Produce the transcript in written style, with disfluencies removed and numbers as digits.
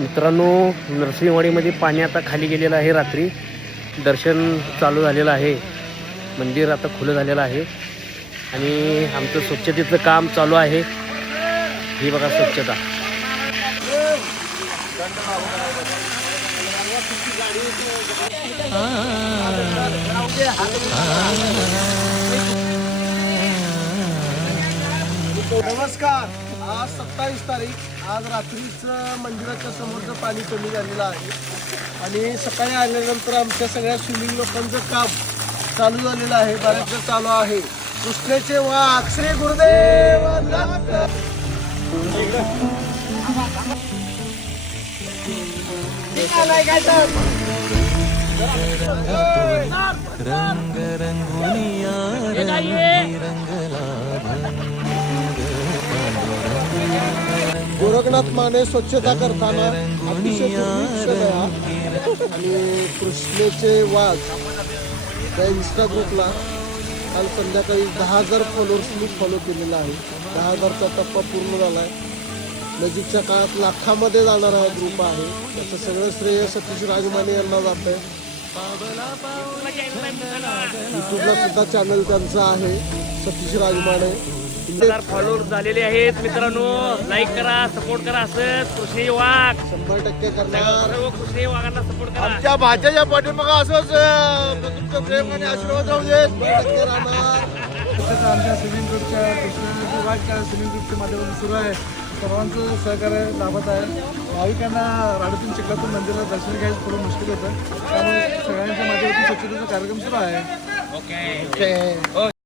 मित्रांनो, नरसिंहवाडीमध्ये पाणी आता खाली गेलेलं आहे. रात्री दर्शन चालू झालेलं आहे. मंदिर आता खुलं झालेलं आहे आणि आमचं स्वच्छतेचं काम चालू आहे. ही बघा स्वच्छता. नमस्कार. आज 27 तारीख. आज रात्रीच मंदिराच्या समोरचं पाणी कमी झालेलं आहे आणि सकाळी आल्यानंतर आमच्या सगळ्या स्विमिंग लोकांचं काम चालू झालेलं आहे. बऱ्याचदा चालू आहे. कृष्णेचे वाघ श्री गुरुदेव रंग रंगुनिया गोरखनाथ माने स्वच्छता करताना अतिशय दुर्मिळ आणि कृष्णेचे वाघ त्या इन्स्टा ग्रुपला काल संध्याकाळी 10,000 फॉलोअर्सनी फॉलो केलेला आहे. 10,000चा टप्पा पूर्ण झाला आहे. नजीकच्या काळात लाखामध्ये जाणारा हा ग्रुप आहे. त्याचं सगळं श्रेय सतीश राजमाने यांना जात आहे. युट्यूबला सुद्धा चॅनल त्यांचा आहे सतीश राजमाने. फॉलोअर झालेले आहेत. मित्रांनो, लाईक करा, सपोर्ट करा. असंच कृष्ण वाघ 100% करणार. सर्व कृष्ण वाघांना सपोर्ट करा. आमच्या भाच्याच्या पाठीमागं असंच तुमचं प्रेम आणि आशीर्वाद राहू दे. 100% राहणार. आमच्या स्विमिंग ग्रुपच्या कृष्ण वाघच्या स्विमिंग ग्रुपच्या माध्यमातून सुरू आहे. सर्वांचं सहकार्य लाभत आहे. भाविकांना राडूतून चिखलातून मंदिराला दर्शन घ्यायचं थोडं मुश्किल होतं. त्यामुळे सगळ्यांच्या माध्यमातून स्वच्छतेचा कार्यक्रम सुरू आहे. ओके.